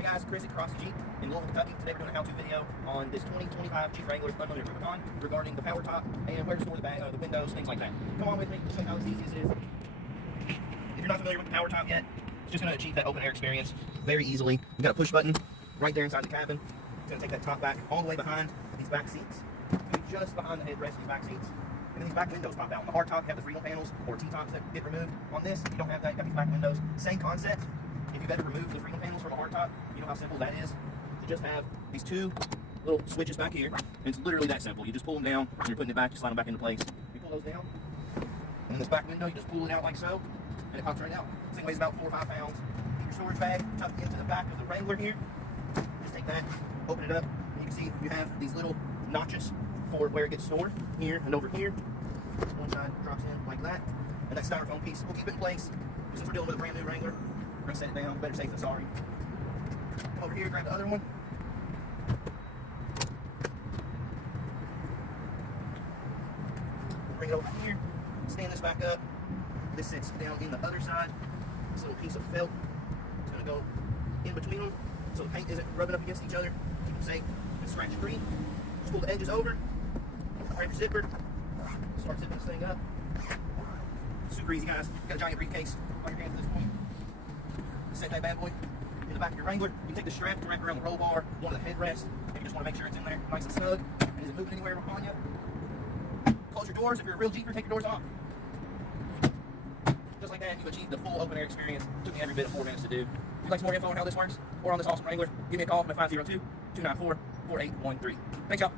Hey guys, Chris at Cross Jeep in Louisville, Kentucky. Today we're doing a how-to video on this 2025 Jeep Wrangler Unlimited Rubicon regarding the power top and where to store the windows, things like that. Come on with me, show you how easy this is. If you're not familiar with the power top yet, it's just going to achieve that open air experience very easily. You've got a push button right there inside the cabin. It's going to take that top back all the way behind these back seats. It's going to be just behind the headrest of these back seats. And then these back windows pop out. On the hard top, you have the freedom panels or T-tops that get removed. On this, you don't have that. You got these back windows. Same concept. If you've ever removed the freedom panels from a hard top, you know how simple that is. You just have these two little switches back here, and it's literally that simple. You just pull them down, and you're putting it back, you slide them back into place. You pull those down, and then this back window, you just pull it out like so, and it pops right out. This thing weighs about 4 or 5 pounds. Keep your storage bag tucked into the back of the Wrangler here. Just take that, open it up, and you can see you have these little notches for where it gets stored, here and over here. One side drops in like that, and that styrofoam piece will keep it in place. Since we're dealing with a brand new Wrangler, we're going to set it down, better safe than sorry. Come over here, grab the other one. Bring it over here, stand this back up. This sits down in the other side. This little piece of felt is going to go in between them so the paint isn't rubbing up against each other. Keep them safe and scratch free. Just pull the edges over, grab your zipper, start zipping this thing up. Super easy, guys. Got a giant briefcase on your hands at this point. Set that bad boy in the back of your Wrangler. You can take the strap to wrap around the roll bar, one of the headrests, if you just want to make sure it's in there nice and snug and isn't moving anywhere upon you. Close your doors. If you're a real Jeeper, take your doors off. Just like that, you've achieved the full open air experience. Took me every bit of 4 minutes to do. If you'd like some more info on how this works or on this awesome Wrangler, give me a call at 502-294-4813. Thanks, y'all.